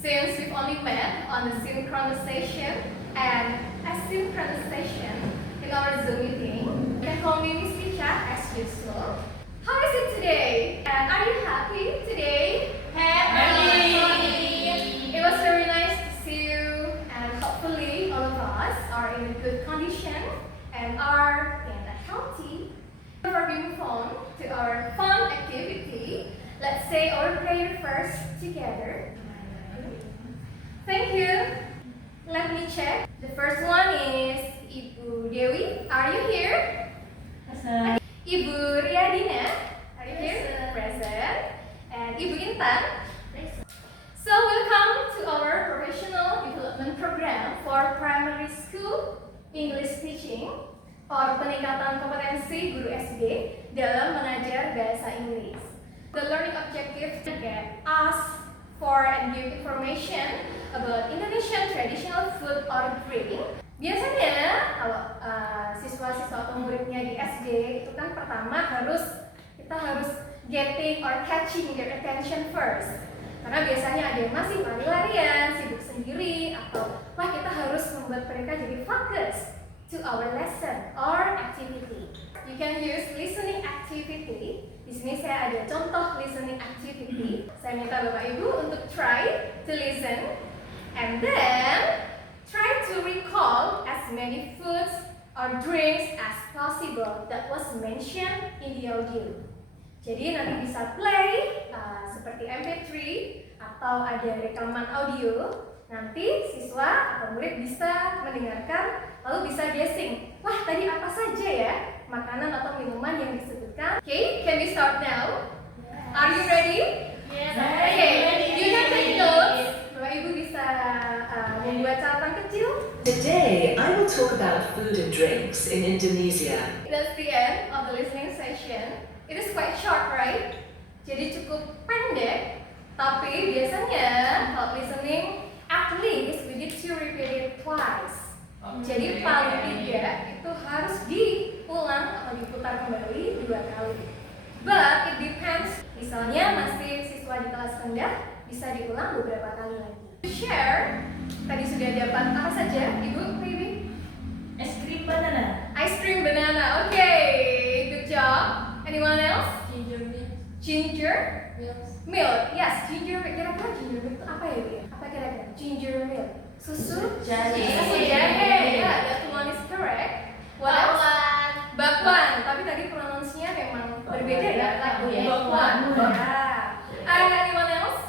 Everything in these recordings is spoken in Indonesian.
Since we've only met on the synchronization and asynchronization in our Zoom meeting, you can call me Miss Licha as usual. How is it today? And are you happy today? Happy! It was very nice to see you, and hopefully all of us are in a good condition and are healthy. Before we move on to our fun activity, let's say our prayer first together. Thank you. Let me check. The first one is Ibu Dewi. Are you here? Present. Ibu Riyadina. Are you here? Present. Present. And Ibu Intan. So welcome to our professional development program for primary school English teaching or peningkatan kompetensi guru SD dalam mengajar bahasa Inggris. The learning objective to get asked for and give information about Indonesian traditional food or drink. Biasanya kalau siswa-siswa atau muridnya di SD itu kan pertama kita harus getting or catching their attention first. Karena biasanya ada yang masih lari-larian, sibuk sendiri, atau kita harus membuat mereka jadi fokus to our lesson or activity. You can use listening activity. Di sini saya ada contoh listening activity. Saya minta Bapak Ibu untuk try to listen and then try to recall as many foods or drinks as possible that was mentioned in the audio. Jadi nanti bisa play seperti MP3 atau ada rekaman audio. Nanti siswa atau murid bisa mendengarkan lalu bisa guessing. Wah, tadi apa saja ya makanan atau minuman yang disebutkan? Okay, can we start now? Yes. Are you ready? Yes. Okay, you can take notes. Bapak Ibu bisa membuat catatan kecil. Today, I will talk about food and drinks in Indonesia. That's the end of the listening session. It is quite short, right? Jadi cukup pendek, tapi biasanya kalau listening, at least we need to repeat it twice. Jadi paling tidak itu harus diulang atau diputar kembali 2 kali. But it depends. Misalnya masih siswa di kelas rendah, bisa diulang beberapa kali lagi. Share. Tadi sudah dapat apa saja, Ibu, maybe? Es krim banana. Ice cream banana. Okay, good job. Anyone else? Ginger milk. Ginger Milk. milk. Yes, ginger milk. Kira-kira ginger milk itu apa ya, Bu? Apa kira-kira? Ginger milk. Susu Jahe. Susu jahe. Ya, that one is correct. What else? Bakwan. Tapi tadi pronunciasinya memang berbeda ya. Bakwan. Ya. Anyone else?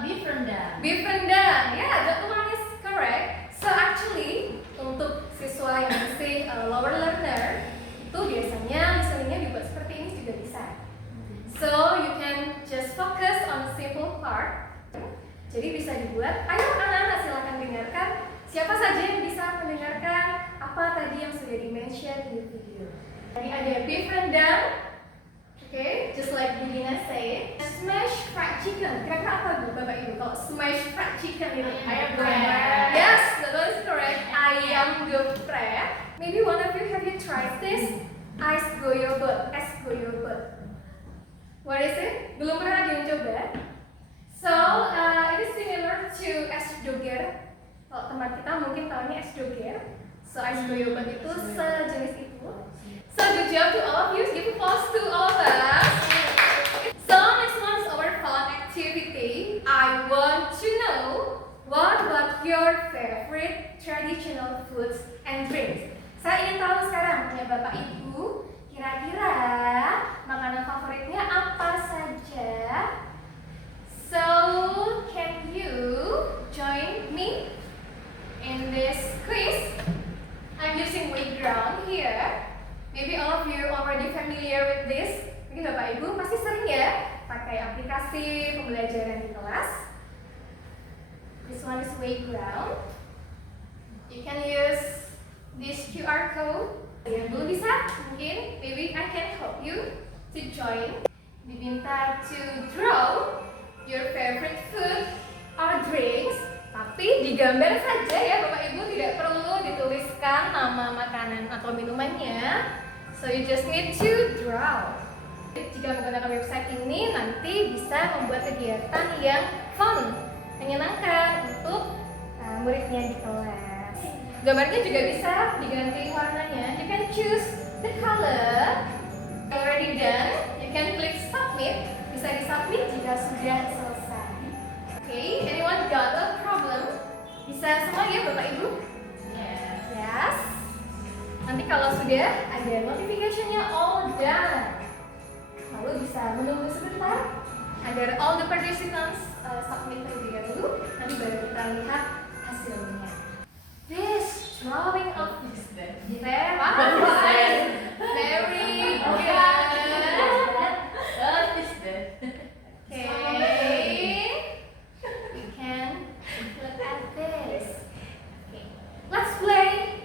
Beef rendang. Beef rendang. Yeah, that one is correct. So actually untuk siswa yang masih lower learner itu biasanya listeningnya dibuat seperti ini juga bisa. So you can just focus on the simple part. Jadi bisa dibuat. Ayo anak-anak silakan dengarkan. Siapa saja yang bisa mendengarkan apa tadi yang sudah di-mention di video. Tadi ada beef rendang. Okay, just like Budina say, smash fried chicken. Kira-kira apa Bu, Bapak Ibu? Kalau smash fried chicken itu Ayam geprek. Yes, that is correct. Ayam geprek. Maybe one of you have you tried this? Es goyobot. What is it? Belum pernah dicoba? So, it is similar to es doger. Kalau tempat kita mungkin tahunya es doger. So, es goyobot itu sejenis itu. So, good job to all of you. Give applause to all of us. So, next one is our fun activity. I want to know what your favorite traditional foods and drinks. Saya ingin tahu sekarang punya Bapak Ibu, kira-kira makanan favoritnya apa saja? So, can you join me in this quiz? I'm using Playground here. Maybe all of you already familiar with this. Mungkin Bapak Ibu pasti sering ya pakai aplikasi pembelajaran di kelas. This one is Playground. You can use this QR code. Yang belum bisa, mungkin maybe I can help you to join. Diminta to draw your favorite food or drinks. Tapi digambar saja ya Bapak Ibu, tidak perlu dituliskan nama makanan atau minumannya. So you just need to draw. Jika menggunakan website ini nanti bisa membuat kegiatan yang fun menyenangkan untuk muridnya di kelas. Gambarnya juga bisa diganti warnanya. You can choose the color. Already done. You can click submit. Bisa di-submit jika sudah selesai. Okay, anyone got a problem? Bisa semua ya Bapak Ibu? Yes. Nanti kalau sudah ada notification-nya all done, lalu bisa menunggu sebentar agar all the participants submit terlebih dahulu. Nanti baru kita lihat hasilnya. This drawing of this very good. Okay, we can look at this. Okay, let's play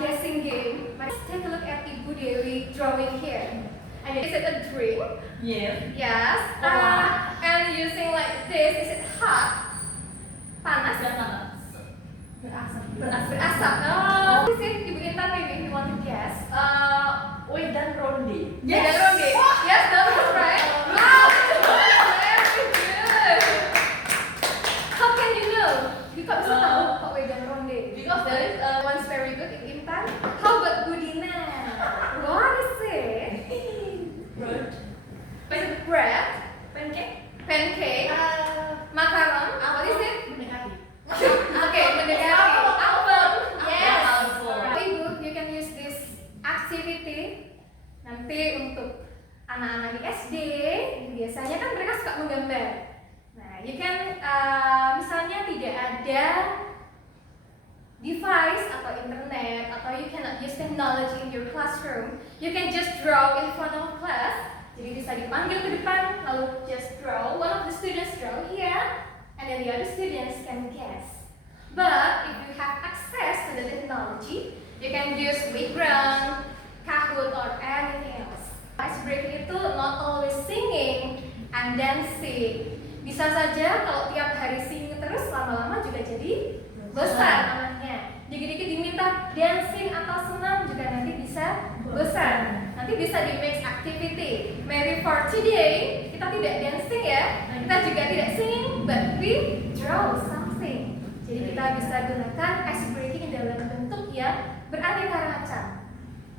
guessing game. Let's take a look at Ibu Dewi drawing here. Is it a drink? Yes. Yes. And using like this, is it hot? Panas? Berasap. Oh, is it Ibu Intan? Maybe you want to guess. Wedan ronde. Yes. Ronde. Yes, that was right. Wow, very good. How can you know? Kok bisa tahu kok Wedan Ronde? Because there is One's very good in Intan. How about Budina? What is it? bread, Is it bread? pancake, Pancake? Makaron? What is it? mendekati. Okay, mendekati. Apple. Yes. Apple. Ibu, you can use this activity nanti untuk anak-anak di SD. Biasanya kan mereka suka menggambar. Nah, you can misalnya tidak ada device atau internet, atau you cannot use technology in your classroom, you can just draw in front of class. Jadi bisa dipanggil ke depan, lalu just draw. One of the students draw here, and then the other students can guess. But if you have access to the technology, you can use Playground, Kahoot, or anything else. Ice breaking itu not always singing and dancing. Bisa saja kalau tiap hari singing terus, lama-lama juga jadi bosan anaknya. Dikit-dikit diminta dancing atau senam juga nanti bisa bosan. Nanti bisa di mix activity. Maybe for today kita tidak dancing ya, kita juga tidak singing, but we draw something. Jadi kita bisa gunakan ice breaking dalam bentuk yang beraneka ragam.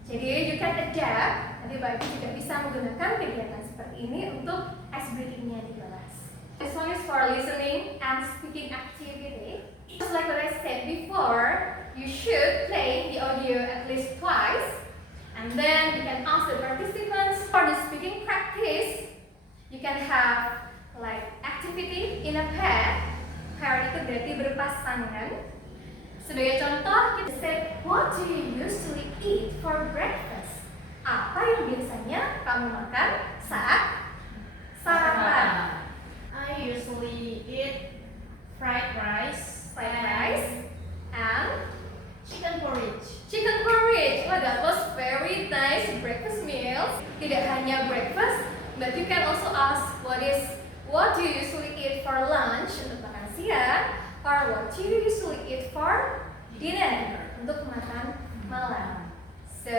Jadi you can adapt. Nanti Bapak Ibu juga bisa menggunakan kegiatan seperti ini untuk ice breakingnya di kelas. This one is for listening and speaking activity. Just like what I said before, you should play the audio at least twice, and then you can ask the participants for the speaking practice. You can have like activity in a pair. Pair itu berarti berpasangan. Sebagai contoh, kita say, what do you usually eat for breakfast? Apa yang biasanya kamu makan saat sarapan? I usually eat fried rice, And chicken porridge. chicken porridge. Well, that was very nice breakfast meals. Tidak hanya breakfast, but you can also ask what do you usually eat for lunch untuk makan siang, or what do you usually eat for dinner untuk makan malam. So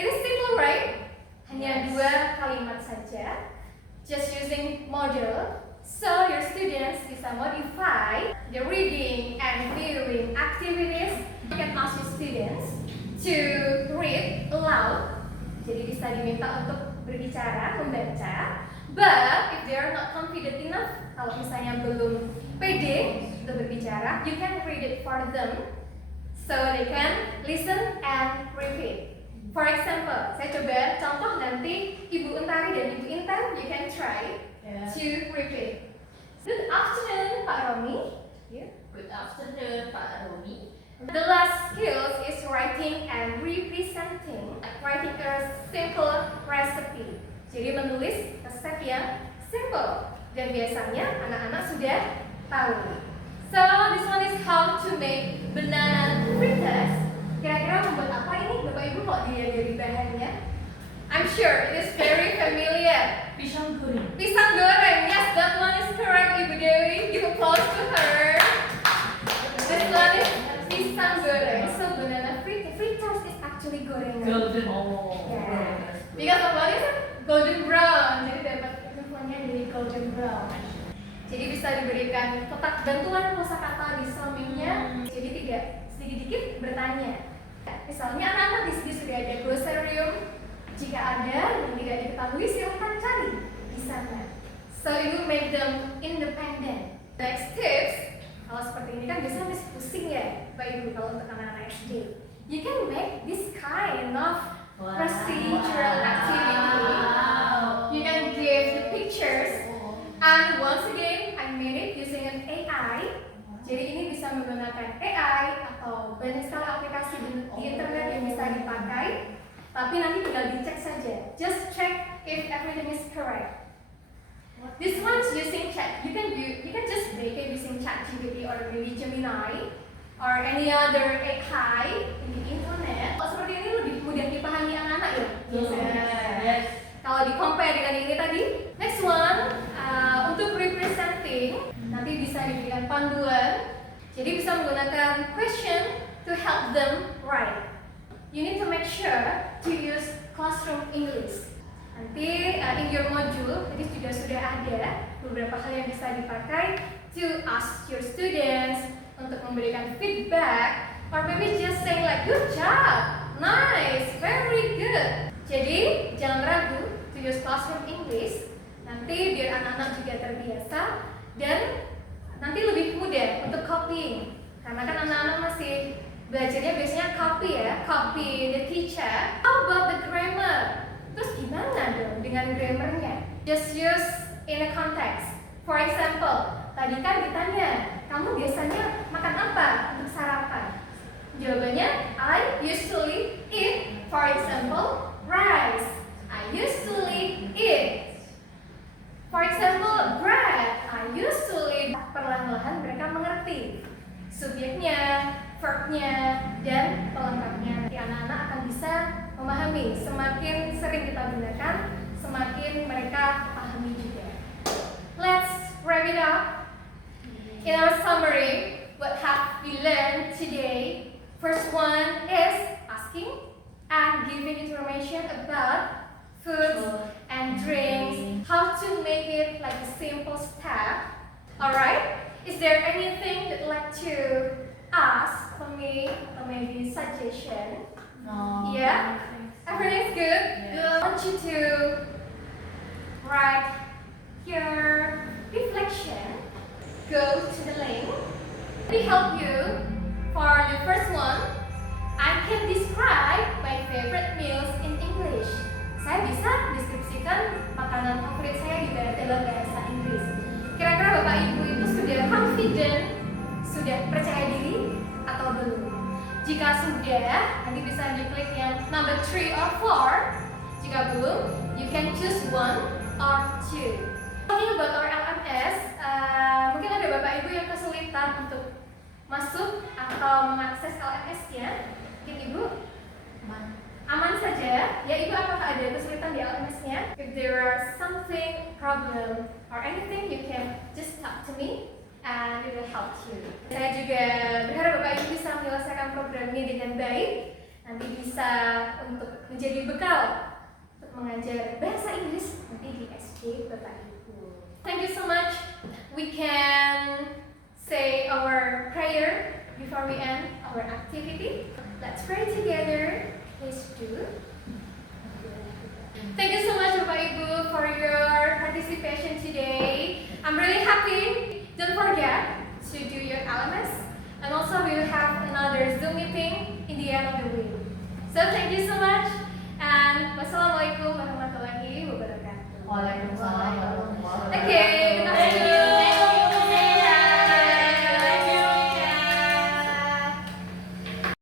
it is simple, right? Hanya dua kalimat saja, just using model. So your students bisa modify the reading and viewing activities. You can ask your students to read aloud. Jadi bisa diminta untuk berbicara, membaca. But if they are not confident enough, kalau misalnya belum pede untuk berbicara, you can read it for them so they can listen and repeat. For example, saya coba contoh nanti Ibu Untari dan Ibu Intan, you can try to repeat. Good afternoon, Pak Romi. Good afternoon, Pak Romi. The last skills is writing and representing. Writing a simple recipe. Jadi menulis resep yang simple. Dan biasanya anak-anak sudah tahu. So this one is how to make banana fritters. Kira-kira membuat apa ini Bapak Ibu kok dilihat dari bahannya? I'm sure it is very familiar. Pisang goreng. Pisang goreng, yes, that one is correct, Ibu Dewi. Give applause to her. This one is pisang goreng. So banana fritters is actually gorengan. Golden. Yeah. Because of what is it? Golden brown. Jadi dapat infonya dari golden brown. Jadi bisa diberikan kotak bantuan kosakata di sampingnya. Jadi tidak sedikit-sedikit bertanya. Misalnya anak-anak di sini sudah ada glosarium. Jika ada yang tidak diketahui silahkan cari di sana. So it will make them independent. Next tips, kalau seperti ini kan biasanya masih pusing ya, Bapak Ibu kalau untuk anak-anak SD. You can make this kind of procedural activity. You can give the pictures, and once again I made it using an AI. Jadi ini bisa menggunakan AI atau banyak sekali aplikasi di internet yang bisa dipakai. Tapi nanti tinggal dicek saja. Just check if everything is correct. This one's using chat. You can just make it using ChatGPT or maybe Gemini or any other AI in the internet. Kalau seperti ini lebih mudah dipahami anak-anak ya. Yes. Kalau di compare dengan ini tadi. Next one, untuk representing nanti bisa diberikan panduan. Jadi bisa menggunakan question to help them write. You need to make sure to use classroom English. Nanti in your module, jadi sudah ada beberapa hal yang bisa dipakai to ask your students untuk memberikan feedback, or maybe just saying like good job, nice, very good. Jadi jangan ragu to use classroom English. Nanti biar anak-anak juga terbiasa dan nanti lebih mudah untuk copying. Karena kan anak-anak masih belajarnya biasanya copy the teacher. How about the grammar? Terus gimana dong dengan grammarnya? Just use in a context. For example, tadi kan ditanya, kamu biasanya makan apa untuk sarapan? Jawabannya, I usually eat, for example, rice. I usually eat, for example, bread. I usually. Perlahan-lahan mereka mengerti subjeknya, verbnya, dan pelengkapnya. Nanti anak-anak akan bisa memahami. Semakin sering kita gunakan, semakin mereka pahami juga. Let's wrap it up. In our summary, what have we learned today? First one is asking and giving information about food and drinks, how to make it like a simple step. Alright? Is there anything that you'd like to ask for me or maybe suggestion? No. Yeah? Everything's good? Yes. I want you to write your reflection. Go to the link. Let me help you. For the first one, I can describe my favorite meals in English. Saya bisa deskripsikan makanan favorit saya juga dalam bahasa Inggris. Kira-kira Bapak Ibu itu sudah confident, sudah percaya diri atau belum? Jika sudah, nanti bisa diklik yang number 3 or 4. Jika belum, you can choose 1 or 2. Talking about our LMS, mungkin ada Bapak Ibu yang kesulitan untuk masuk atau mengakses LMS-nya. Mungkin Ibu aman saja. Ya Ibu, apakah ada kesulitan di LMS-nya? If there are something problem or anything, you can just talk to me and it will help you. Saya juga berharap Bapak Ibu bisa menyelesaikan program ini dengan baik. Nanti bisa untuk menjadi bekal untuk mengajar bahasa Inggris nanti di SD Bapak Ibu. Thank you so much. We can say our prayer before we end our activity. Let's pray together. Please do. Thank you so much Bapak Ibu for your participation today. I'm really happy. Don't forget to do your LMS, and also we will have another Zoom meeting in the end of the week. So thank you so much, and wassalamualaikum warahmatullahi wabarakatuh. Waalaikumsalam warahmatullahi wabarakatuh. Okay.